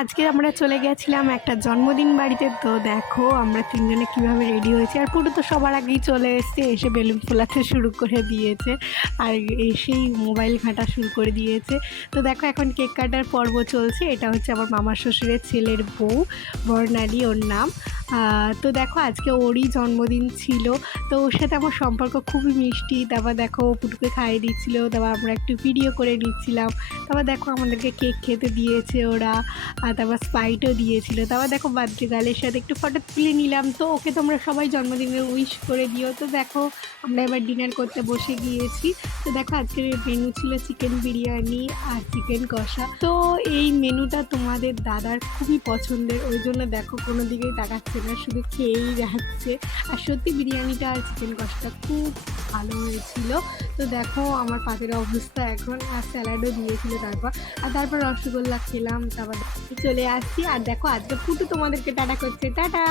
আজকে আমরা চলে গেছিলাম একটা জন্মদিন বাড়িতে। তো দেখো, আমরা তিনজনে কীভাবে রেডি হয়েছি। আর পুরো তো সবার আগেই চলে এসেছে, এসে বেলুন ফোলাতে শুরু করে দিয়েছে। আর এসেই মোবাইল ঘাঁটা শুরু করে দিয়েছে। তো দেখো, এখন কেক কাটার পর্ব চলছে। এটা হচ্ছে আমার মামার শ্বশুরের ছেলের বউ, বর্ণালী ওর নাম। তো দেখো, আজকে ওরই জন্মদিন ছিল। তো ওর সাথে আমার সম্পর্ক খুবই মিষ্টি। তারপর দেখো পুটুকে খাইয়ে দিচ্ছিল। তারপর আমরা একটু ভিডিও করে নিচ্ছিলাম। তারপর দেখো আমাদেরকে কেক খেতে দিয়েছে ওরা, আর তারপর স্পাইটও দিয়েছিল। তারপর দেখো বার্থডে গার্লের সাথে একটু ফটো তুলে নিলাম। তো ওকে তোমরা সবাই জন্মদিনে উইশ করে দিও। তো দেখো আমরা এবার ডিনার করতে বসে গিয়েছি। তো দেখো আজকের মেনু ছিল চিকেন বিরিয়ানি আর চিকেন কষা। তো এই মেনুটা তোমাদের দাদার খুবই পছন্দের। ওই জন্য দেখো কোনো দিকেই তাকাচ্ছে না, শুধু খেয়েই যাচ্ছে। আর সত্যি বিরিয়ানিটা আর চিকেন কষাটা খুব ভালো হয়েছিল। তো দেখো আমার পাতের অবস্থা এখন, আর স্যালাডও দিয়েছিল তারপর। আর তারপর রসগোল্লা খেলাম, তারপর চলে আসছি। আর দেখো আজকে ফুটো তোমাদেরকে টাটা করছে। টাটা!